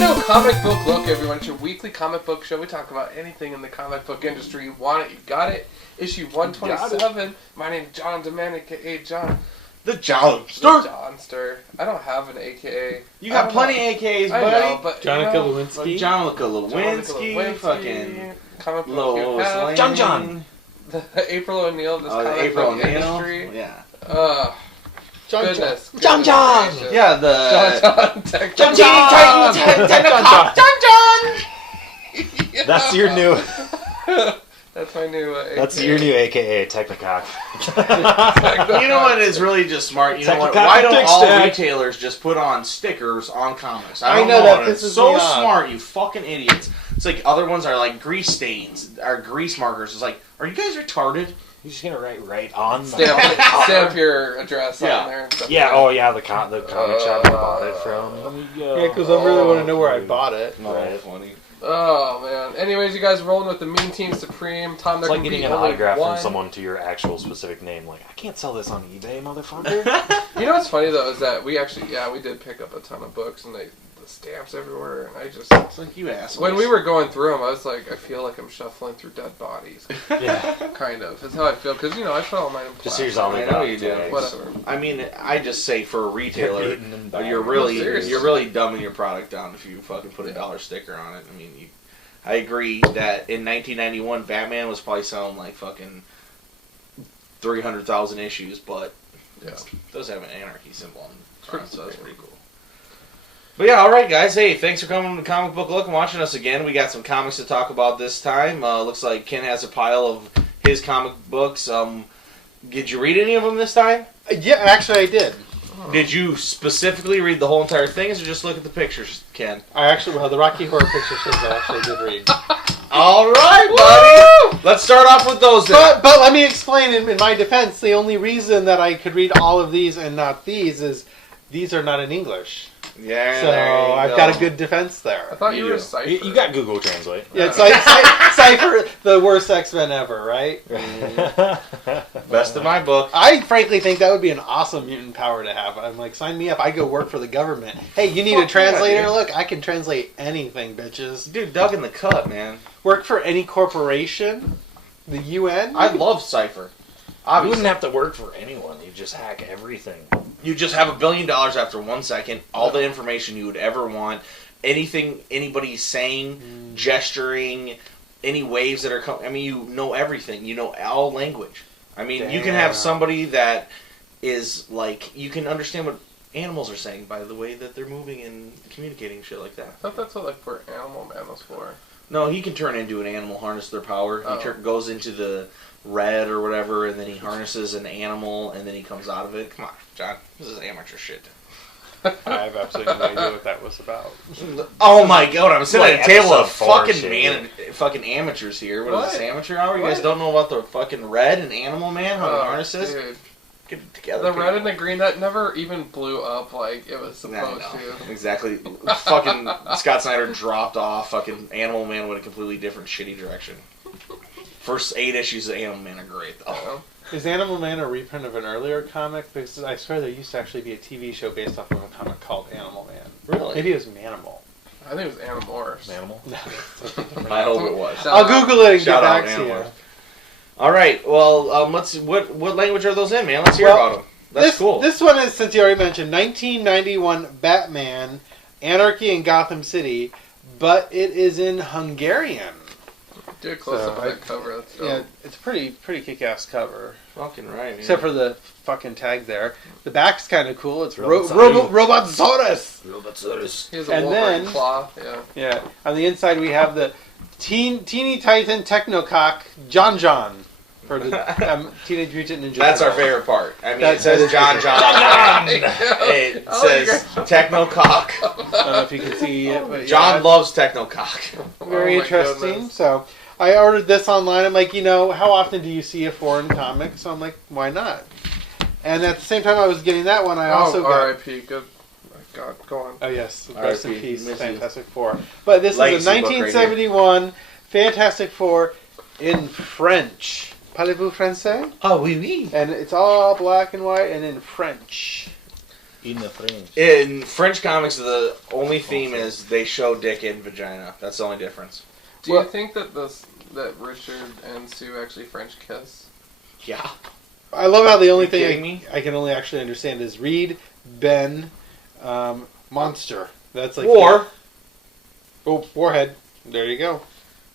to Comic Book Look, everyone. It's your weekly comic book show. We talk about anything in the comic book industry. You want it, you got it. Issue 127. My name's John Demand, a.k.a. John. The John Stir. John Stir. I don't have an a.k.a. You got plenty of AKAs, buddy. I know, but Jonica Lewinsky. Jonica Lewinsky. Fucking comic book Lois John John. The April O'Neil of this comic April book O'Neil. industry. Yeah. Goodness. John John. Yeah, John John John. That's your new. That's my new. That's your new AKA Technicock. You know what is really just smart? You know what? Why don't all retailers just put on stickers on comics? I know that this is so smart. You fucking idiots. It's like other ones are like grease stains, or grease markers. It's like, are you guys retarded? You're just gonna write right on stamp your address on there. And stuff the comic shop I bought it from. Yeah, because I really want to know where I bought it. Right. Funny. Oh man. Anyways, you guys rolling with the Mean Team Supreme. Tom, it's like getting an autograph from someone to your actual specific name. Like, I can't sell this on eBay, motherfucker. You know what's funny though is that we actually, we did pick up a ton of books and the stamps everywhere, and I just. It's like you assholes. When we were going through them, I was like, I feel like I'm shuffling through dead bodies. Yeah. Kind of. That's how I feel because I fell on mine in just here's all I know you do. Whatever. I mean, I just say for a retailer, you're really dumbing your product down if you fucking put a dollar sticker on it. I mean, I agree that in 1991, Batman was probably selling like fucking 300,000 issues, but it does have an anarchy symbol on the front, so that's pretty cool. But yeah, alright guys, hey, thanks for coming to Comic Book Look and watching us again. We got some comics to talk about this time. Looks like Ken has a pile of his comic books. Did you read any of them this time? Yeah, actually I did. Did you specifically read the whole entire thing, or just look at the pictures, Ken? The Rocky Horror Picture Show I actually did read. Alright, buddy! Let's start off with those then. But let me explain in my defense, the only reason that I could read all of these and not these is these are not in English. Yeah, so I've got a good defense there. I thought you were Cypher. You got Google Translate. Yeah, it's like Cypher, the worst X-Men ever, right? Best of my book. I frankly think that would be an awesome mutant power to have. I'm like, sign me up. I go work for the government. Hey, you need a translator? Look, I can translate anything, bitches. Dude, dug in the cut, man. Work for any corporation? The UN? I love Cypher. You wouldn't have to work for anyone. You just hack everything. You just have $1 billion after 1 second, all the information you would ever want, anything anybody's saying, gesturing, any waves that are coming. I mean, you know everything. You know all language. I mean, you can have somebody that is like, you can understand what animals are saying by the way that they're moving and communicating, shit like that. I thought that's what where Animal Man was for. No, he can turn into an animal, harness their power. He goes into the red or whatever, and then he harnesses an animal, and then he comes out of it. Come on, John. This is amateur shit. I have absolutely no idea what that was about. Oh my god, I'm sitting at a table of fucking fucking amateurs here. What is this, amateur hour? You guys don't know about the fucking red and Animal Man, how he harnesses? Dude. Get it together. The red and the green, that never even blew up like it was supposed to. Exactly. Fucking Scott Snyder dropped off. Fucking Animal Man went a completely different shitty direction. First 8 issues of Animal Man are great, though. Is Animal Man a reprint of an earlier comic? Because I swear there used to actually be a TV show based off of a comic called Animal Man. Really? Maybe it was Manimal. I think it was Animorphs. Manimal? I hope it was. I'll Google it and Shout get out back to you. All right. Well, let's. What language are those in, man? Let's hear about them. That's cool. This one is, since you already mentioned, 1991 Batman, Anarchy in Gotham City, but it is in Hungarian. Do a close up of that cover. That's dope. Yeah, it's a pretty kick-ass cover. Fucking right. Yeah. Except for the fucking tag there. The back's kind of cool. It's Robotsaurus. Robotsaurus. He has a Wolverine claw. Yeah. On the inside we have the Teeny Titan Technocock John John for the Teenage Mutant Ninja That's Turtles. our favorite part. I mean, it says John. It says Technocock. I don't know if you can see it, but John loves Technocock. Very interesting. Goodness. So I ordered this online. I'm like, how often do you see a foreign comic? So I'm like, why not? And at the same time I was getting that one, I also got... R.I.P. Good. God, go on. Oh, yes. Rest in peace, Miss Fantastic Four. But this is a 1971 Fantastic Four in French. Parlez-vous français? Oh, oui, oui. And it's all black and white and in French. Eating the French. In French comics, the only theme is they show dick and vagina. That's the only difference. Do you think that that Richard and Sue actually French kiss? Yeah. I love how the only kidding thing me? I can only actually understand is Reed, Ben, Monster. That's like Warhead. There you go.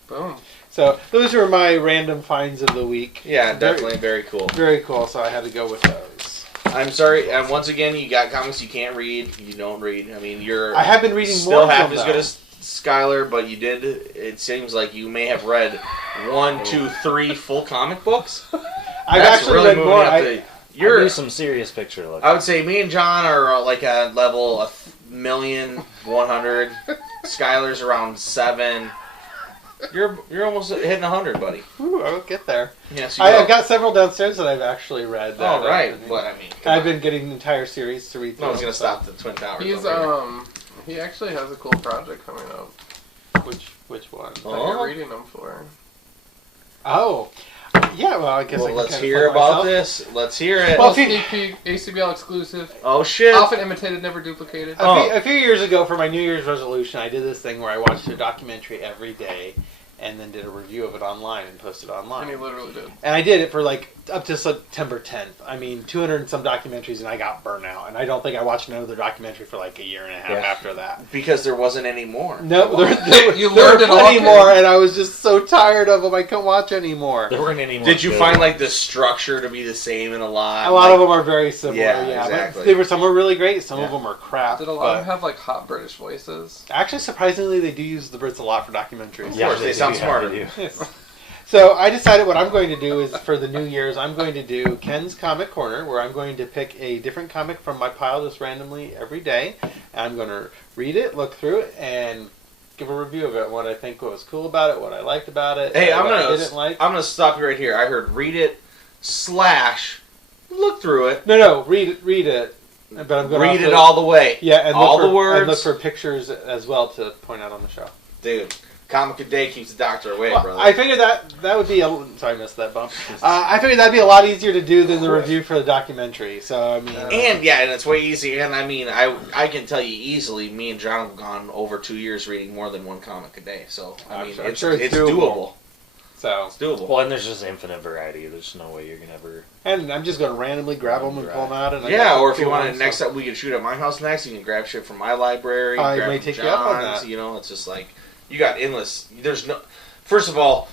Boom. So those were my random finds of the week. Yeah, definitely very cool. Very cool. So I had to go with those. I'm sorry, and once again, you got comics you can't read. You don't read. I mean, I have been reading still more half of as them, good as Skylar, but you did. It seems like you may have read 1, 2, 3 full comic books. I've That's actually really read moving more. up I do some serious picture looking. I would say me and John are like at level 1,100,000. Skylar's around 7. You're almost hitting 100, buddy. Ooh, I'll get there. Yes, I've got several downstairs that I've actually read. Oh, right. But I mean, I've been getting entire series to read through. No one's gonna stop the Twin Towers. He actually has a cool project coming up. Which one? That you're reading them for. Oh. Yeah, well, I guess I can let's kind of hear plug about myself. this. Let's hear it. Well, CP, ACBL exclusive. Oh, shit. Often imitated, never duplicated. A few years ago, for my New Year's resolution, I did this thing where I watched a documentary every day and then did a review of it online and posted it online. And you literally did. And I did it for like up to September 10th. I mean, 200 and some documentaries, and I got burnt out. And I don't think I watched another documentary for like a year and a half after that. Because there wasn't any more. No, there learned were plenty more, and I was just so tired of them. I couldn't watch anymore. There weren't any more. Did you find like the structure to be the same in a lot? A lot of them are very similar. Yeah, exactly. But some were really great. Some of them were crap. Did a lot of them have like hot British voices? Actually, surprisingly, they do use the Brits a lot for documentaries. Of course, they sound smarter. So I decided what I'm going to do is for the New Year's, I'm going to do Ken's Comic Corner, where I'm going to pick a different comic from my pile just randomly every day. And I'm going to read it, look through it, and give a review of it. What I think was cool about it, what I liked about it. Hey, I'm gonna stop you right here. I heard read it / look through it. No, read it. But I'm going read it all the way. Yeah, and all the words. And look for pictures as well to point out on the show. Dude. Comic a day keeps the doctor away, brother. I figured that would be sorry, I missed that bump. I figured that'd be a lot easier to do than the review for the documentary. So I mean, and it's way easier. And I mean, I can tell you easily, me and John have gone over 2 years reading more than one comic a day. So I mean, it's doable. So it's doable. Well, and there's just infinite variety. There's no way you're gonna ever. And I'm just gonna randomly grab them and pull them out. And or if you want to, next time we can shoot at my house next, you can grab shit from my library. I grab may take you up on that. You know, it's just like. You got endless. There's no. First of all,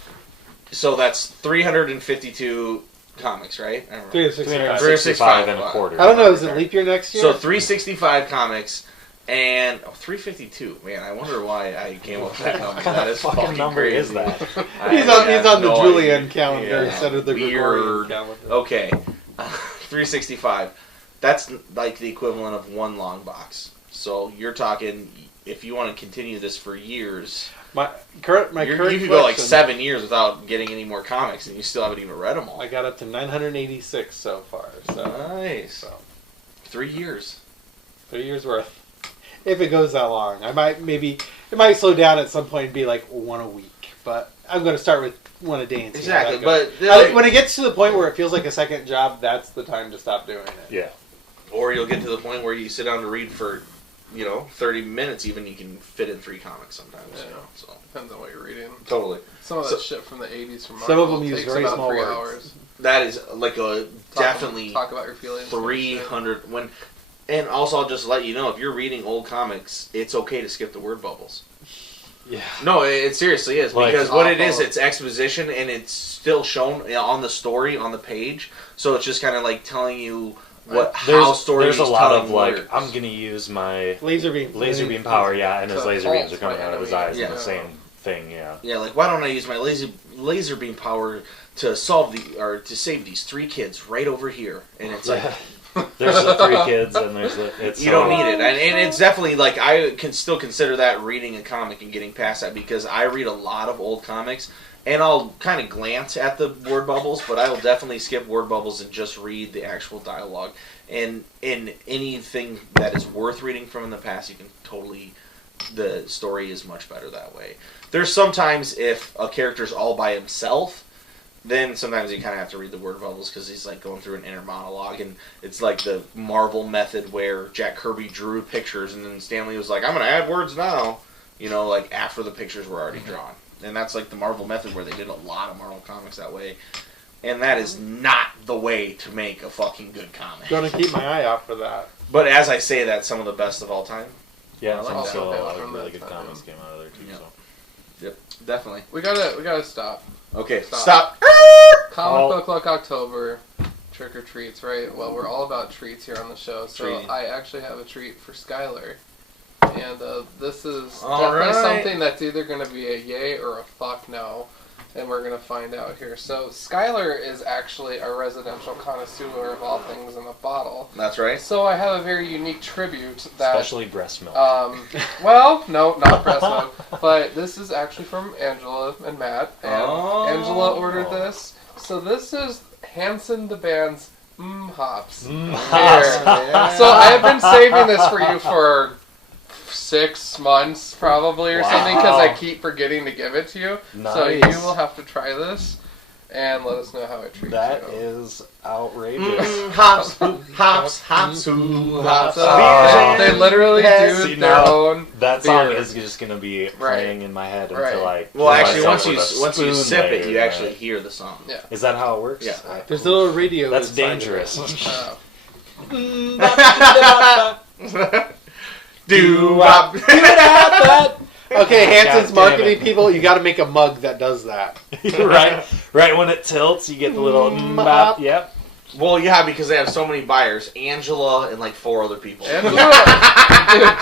so that's 352 comics, right? 365 and a quarter. I don't know. Is it leap year next year? So 365 comics and 352. Man, I wonder why I came up with that number. That is fucking number crazy. is that? He's on the Julian calendar instead of the weird Gregorian calendar. Okay, 365. That's like the equivalent of one long box. So you're talking. If you want to continue this for years, my current you could go like 7 years without getting any more comics, and you still haven't even read them all. I got up to 986 so far. So nice. So 3 years. 3 years worth. If it goes that long, it might slow down at some point and be like one a week. But I'm going to start with one a day and see exactly. how that But when it gets to the point where it feels like a second job, that's the time to stop doing it. Yeah. Or you'll get to the point where you sit down to read for. 30 minutes even, you can fit in 3 comics sometimes. Yeah. So depends on what you're reading. Totally. Some of that shit from the 80s from Marvel some of them use takes very about small 3 words. hours. That is like a definitely talk about your feelings. 300 and also I'll just let you know if you're reading old comics, it's okay to skip the word bubbles. Yeah. No, it seriously is like, because what it is, it's exposition and it's still shown on the story on the page. So it's just kind of like telling you. There's a lot of like I'm gonna use my laser beam power, and his laser beams are coming out of his eyes, and the same thing, Yeah, like why don't I use my laser beam power to to save these 3 kids right over here? And it's like there's the 3 kids, and there's you don't need it, and it's definitely like I can still consider that reading a comic and getting past that because I read a lot of old comics. And I'll kind of glance at the word bubbles, but I will definitely skip word bubbles and just read the actual dialogue. And in anything that is worth reading from in the past, you can totally... The story is much better that way. There's sometimes if a character's all by himself, then sometimes you kind of have to read the word bubbles because he's like going through an inner monologue, and it's like the Marvel method where Jack Kirby drew pictures and then Stan Lee was like, I'm going to add words now, you know, like after the pictures were already drawn. And that's like the Marvel method where they did a lot of Marvel comics that way. And that is not the way to make a fucking good comic. Gonna keep my eye out for that. But as I say that, some of the best of all time. Yeah, I like also that. a lot of really good comics came out of there too. Yep. So. Yep, definitely. We gotta stop. Okay, Stop. stop. Comic Book Luck October. Trick or treats, right? Well, we're all about treats here on the show. So Treating. I actually have a treat for Skylar. And this is All definitely right. something that's either going to be a yay or a fuck no. And we're going to find out here. So Skylar is actually a residential connoisseur of all things in a bottle. That's right. So I have a very unique tribute that... Especially breast milk. Well, no, not breast milk. But this is actually from Angela and Matt. And Oh. Angela ordered this. So this is Hanson the band's Hops. Hops. Here. So I have been saving this for you for 6 months probably or something because I keep forgetting to give it to you. Nice. So you will have to try this and let us know how it treats That you. is outrageous. Hops, hops, hops, hops. So they literally See, do their now, own That song beer. is just gonna be playing in my head until I. Well, kill actually, myself once with you a sip spoon it, you later, actually right? hear the song. Yeah. Is that how it works? Yeah. There's a little radio. That's inside of it. dangerous. Do-wop. Okay, Hanson's God damn marketing it. people, you got to make a mug that does that. right when it tilts, you get the little bop. Yep. Well, yeah, because they have so many buyers. Angela and like 4 other people. Dude,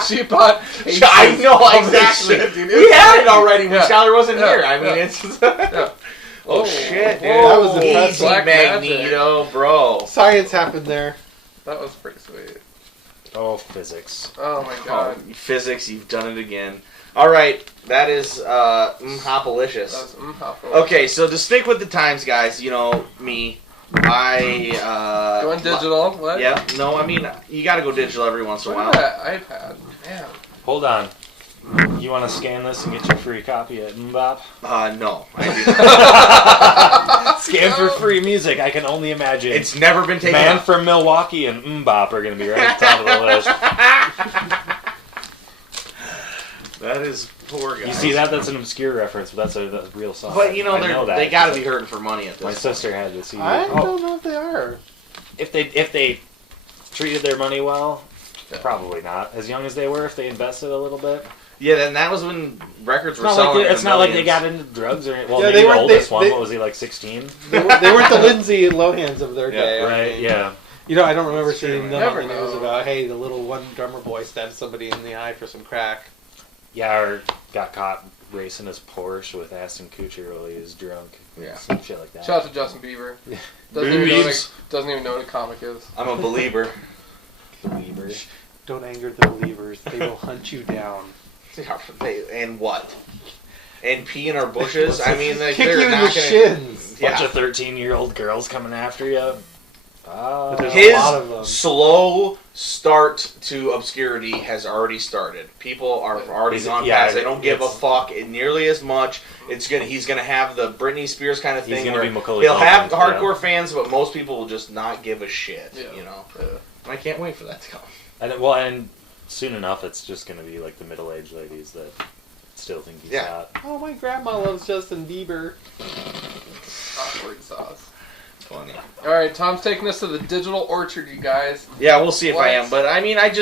she bought cases I know, of this exactly. shit, dude. We had it already when Yeah. Skylar wasn't Yeah. here. I mean, Yeah. it's... Yeah. Oh, shit, dude. That was Easy, impressive. Black magic. Magneto, bro. Science happened there. That was pretty sweet. Oh, physics. Oh my Oh, god. physics, you've done it again. All right, that is Hopalicious. That was Hopalicious. Okay, so to stick with the times, guys, you know, me, I... Going digital? What? Yeah, no, I mean, you gotta go digital every once in a Look at while. that iPad. Man. Hold on. You want to scan this and get your free copy at Mbop? No, I do not. Scan for free music. I can only imagine. It's never been taken Man up. from Milwaukee and Mbop are going to be right at the top of the list. That is poor guy. You see that? That's an obscure reference, but that's a real song. But, you know, I know that. they gotta be hurting for money at this My point. sister had to see I it. don't know if they are. If they treated their money well, Yeah. probably not. As young as they were, if they invested a little bit. Yeah, then that was when records were It's selling. not like they got into drugs or well, Yeah, maybe they the weren't- oldest they- one. they- What was he, like 16? They weren't the Lindsay Lohans of their day. I Right. mean. Yeah. You know, I don't remember That's true, seeing man. them on the Never news know. about, hey, the little one drummer boy stabbed somebody in the eye for some crack. Yeah, or got caught racing his Porsche with Aston Kutcher while he was drunk. Yeah. Some shit like that. Shout out to Justin Bieber. Yeah. Doesn't even know what a comic is. I'm a believer. Believers. Don't anger the believers. They will hunt you down. And what? And pee in our bushes? I mean, like, Kick they're you in not the gonna... shins. Yeah. Bunch of 13-year-old girls coming after you. There's His a lot of them. slow start to obscurity has already started. People are already Is it- gone yeah, past. They don't give a it's- fuck nearly as much. He's gonna have the Britney Spears kind of He's thing gonna where be Macaulay he'll have Culkin, hardcore fans, but most people will just not give a shit. Yeah. You know, Yeah. I can't wait for that to come. And soon enough, it's just going to be like the middle-aged ladies that still think he's Yeah. hot. Oh, my grandma loves Justin Bieber. Awkward sauce. Funny. Alright, Tom's taking us to the digital orchard, you guys. Yeah, we'll see if I am. What? But I mean, I've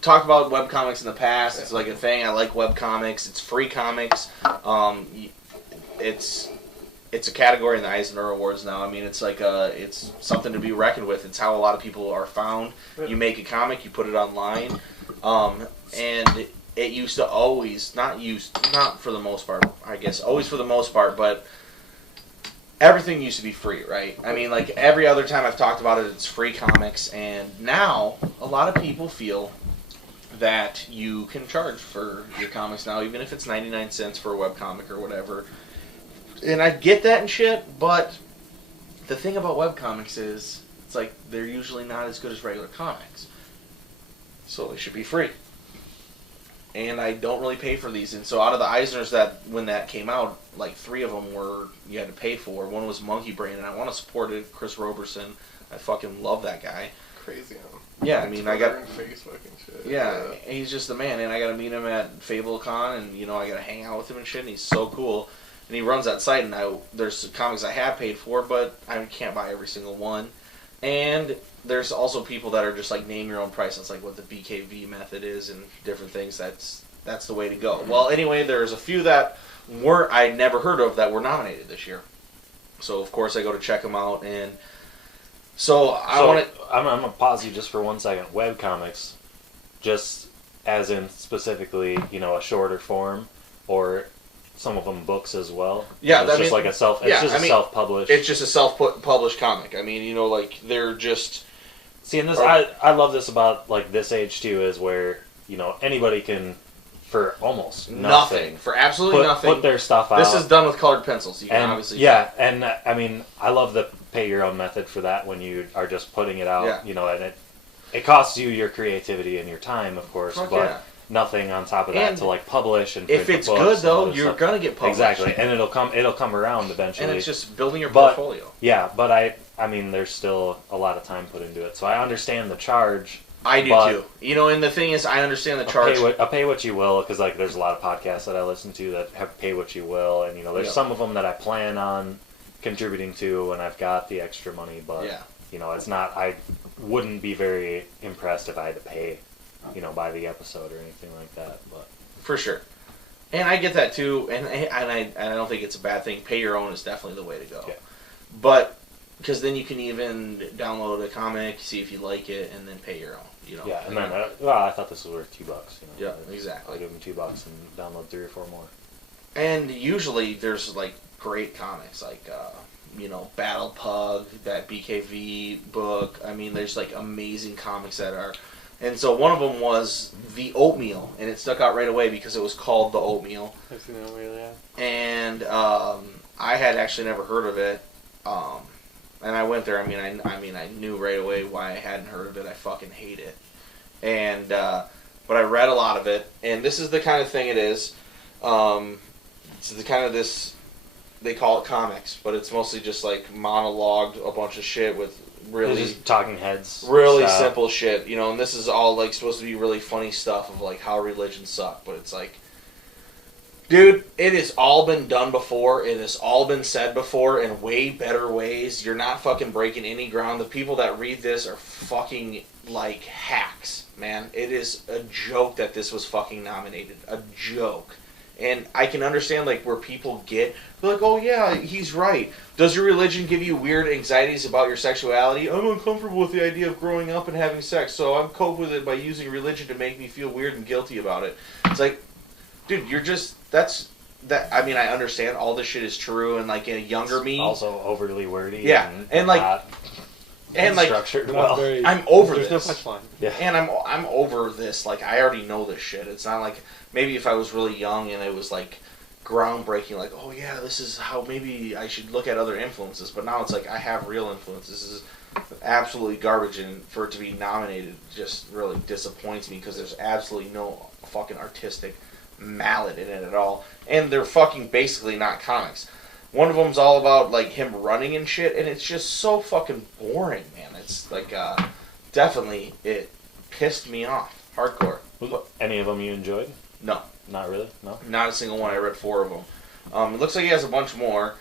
talked about webcomics in the past. It's like a thing. I like webcomics. It's free comics. It's a category in the Eisner Awards now. I mean, it's like it's something to be reckoned with. It's how a lot of people are found. You make a comic, you put it online, and it used to always not for the most part. I guess always for the most part, but. Everything used to be free, right? I mean, like, every other time I've talked about it, it's free comics, and now a lot of people feel that you can charge for your comics now, even if it's 99 cents for a webcomic or whatever. And I get that and shit, but the thing about webcomics is, it's like, they're usually not as good as regular comics. So they should be free. and I don't really pay for these. And so out of the Eisners that when that came out, like 3 of them were you had to pay for. One was Monkey Brain, and I want to support it. Chris Roberson, I fucking love that guy. Crazy on him. Yeah, I mean, I got Facebook and shit. yeah, he's just the man, and I got to meet him at FableCon, and I got to hang out with him and shit. And he's so cool, and he runs that site. And there's comics I have paid for, but I can't buy every single one. And there's also people that are just like name your own price. That's like what the BKV method is, and different things. That's the way to go. Well, anyway, there's a few that I'd never heard of that were nominated this year. So of course I go to check them out, and I'm gonna pause you just for 1 second. Webcomics, just as in specifically, a shorter form, or some of them books as well. Yeah, it's just like a self-published. It's just a self-published comic. I mean, like they're just. See, and this I love this about like this age too, is where anybody can, for almost nothing, for absolutely nothing, put their stuff out. This is done with colored pencils. You can obviously and I mean, I love the pay your own method for that when you are just putting it out. Yeah. And it costs you your creativity and your time, of course, but nothing on top of that to like publish and print if it's books good though, you're stuff. Gonna get published. Exactly, and it'll come around eventually. And it's just building your portfolio. Yeah, but I mean, there's still a lot of time put into it, so I understand the charge. I do too. And the thing is, I understand the charge. Pay what you will, because like there's a lot of podcasts that I listen to that have pay what you will, and there's some of them that I plan on contributing to when I've got the extra money, but it's not. I wouldn't be very impressed if I had to pay, by the episode or anything like that. But for sure, and I get that too, and I don't think it's a bad thing. Pay your own is definitely the way to go. Yeah. But because then you can even download a comic, see if you like it, and then pay your own. Yeah, and then I thought this was worth $2. Yeah, exactly. I'll give them $2 and download 3 or 4 more. And usually there's like great comics like Battle Pug, that BKV book. I mean, there's like amazing comics that are. And so one of them was the Oatmeal, and it stuck out right away because it was called the Oatmeal. I've seen the Oatmeal, yeah. And I had actually never heard of it. And I went there. I mean, I knew right away why I hadn't heard of it. I fucking hate it. And but I read a lot of it, and this is the kind of thing it is. It's the kind of this. They call it comics, but it's mostly just like monologued a bunch of shit with really just talking heads, really simple shit. And this is all like supposed to be really funny stuff of like how religion sucked, but it's like. Dude, it has all been done before. It has all been said before in way better ways. You're not fucking breaking any ground. The people that read this are fucking, like, hacks, man. It is a joke that this was fucking nominated. A joke. And I can understand, like, where people they're like, oh, yeah, he's right. Does your religion give you weird anxieties about your sexuality? I'm uncomfortable with the idea of growing up and having sex, so I'm cope with it by using religion to make me feel weird and guilty about it. It's like, dude, you're just... I mean, I understand all this shit is true, and like a younger me, also overly wordy. Yeah, and like structured well. I'm over this. There's no punchline. Yeah, and I'm over this. Like I already know this shit. It's not like maybe if I was really young and it was like groundbreaking, like oh yeah, this is how maybe I should look at other influences. But now it's like I have real influences. This is absolutely garbage, and for it to be nominated just really disappoints me because there's absolutely no fucking artistic mallet in it at all, and they're fucking basically not comics. One of them's all about like him running and shit, and it's just so fucking boring, man. It's like definitely it pissed me off hardcore. Any of them you enjoyed? No, not really. No, not a single one. I read 4 of them. It looks like he has a bunch more.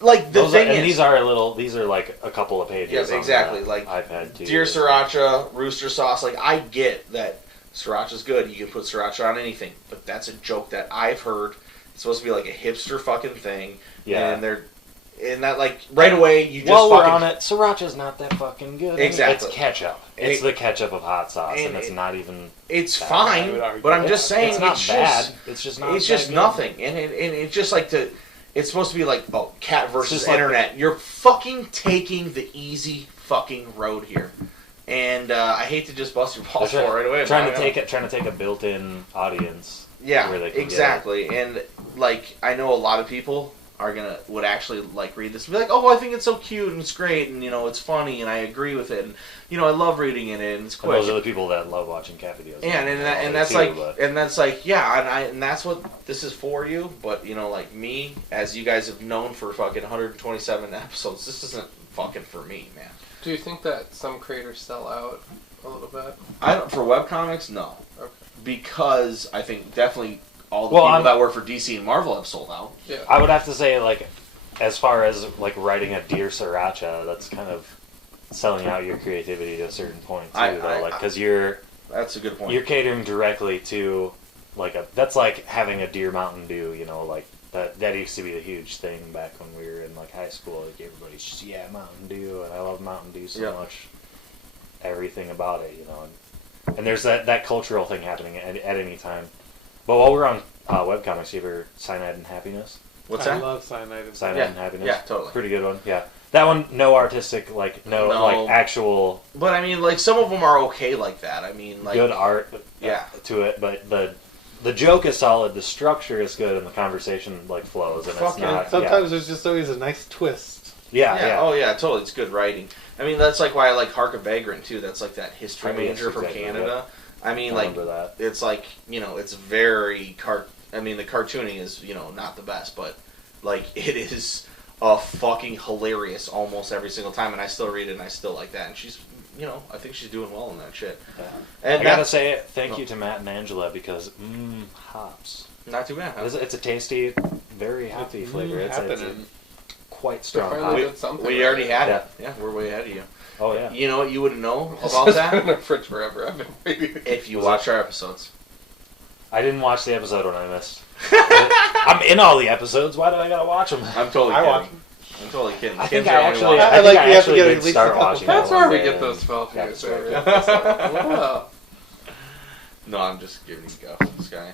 Like the thing is, these are like a couple of pages. Yes, exactly. Like I've had too. Dear Sriracha, Rooster Sauce. Like I get that. Sriracha's good. You can put Sriracha on anything. But that's a joke that I've heard. It's supposed to be like a hipster fucking thing. Yeah. And that like right away you just while we're on it, Sriracha's not that fucking good. Exactly. It's ketchup. It's the ketchup of hot sauce, and it's not even. It's fine, but I'm just saying it's not bad. It's just not. It's just nothing, and it's just like it's supposed to be like cat versus internet. You're fucking taking the easy fucking road here. And I hate to just bust your balls for it right away. Trying to take a built-in audience. Yeah, where they can exactly. And like I know a lot of people would actually like read this and be like, oh, I think it's so cute and it's great and it's funny and I agree with it and I love reading it and it's quick. And those are the people that love watching cat videos. Yeah, and that's like and that's what this is for you. But like me, as you guys have known for fucking 127 episodes, this isn't fucking for me, man. Do you think that some creators sell out a little bit? For webcomics, no. Okay. Because I think definitely all the people that work for DC and Marvel have sold out. Yeah. I would have to say, like, as far as like writing a Dear Sriracha, that's kind of selling out your creativity to a certain point too, because that's a good point. You're catering directly to that's like having a Dear Mountain Dew, like that used to be a huge thing back when we were in like high school. Like everybody's just Mountain Dew, and I love Mountain Dew so much. Everything about it, and there's that cultural thing happening at any time. But while we're on webcomics, you ever Cyanide and Happiness? What's that? I love Cyanide and Happiness. Yeah, totally. Pretty good one. Yeah, that one no artistic like actual. But I mean, like some of them are okay like that. I mean, like good art. To it, but the joke is solid. The structure is good, and the conversation like flows. And it's not. Sometimes there's just always a nice twist. Yeah. Oh yeah, totally. It's good writing. I mean, that's like why I like Hark a Vagrant too. That's like that history major from Canada. I mean, it's like it's very I mean, the cartooning is not the best, but like it is fucking hilarious almost every single time, and I still read it and I still like that. And she's I think she's doing well in that shit. Yeah. And I gotta say thank you to Matt and Angela because hops. Not too bad. Huh? It's a tasty, very hoppy flavor. It's quite strong. We already had it. Yeah, we're way ahead of you. Oh yeah. You know what you wouldn't know about that? It's been in the fridge forever. I've been waiting. If you watch our episodes. I didn't watch the episode when I missed. I'm in all the episodes. Why do I gotta watch them? I'm totally kidding. I'm totally kidding. I think I actually did start watching. That's where we get those felt. No, I'm just giving you go. This guy.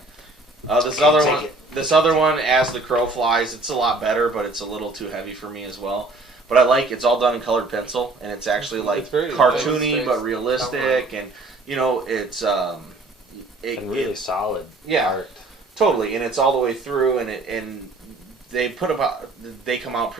This other one, As the Crow Flies, it's a lot better, but it's a little too heavy for me as well. But I like it's all done in colored pencil, and it's actually like cartoony but realistic, and it's really solid. Yeah, art. Totally, and it's all the way through, and they come out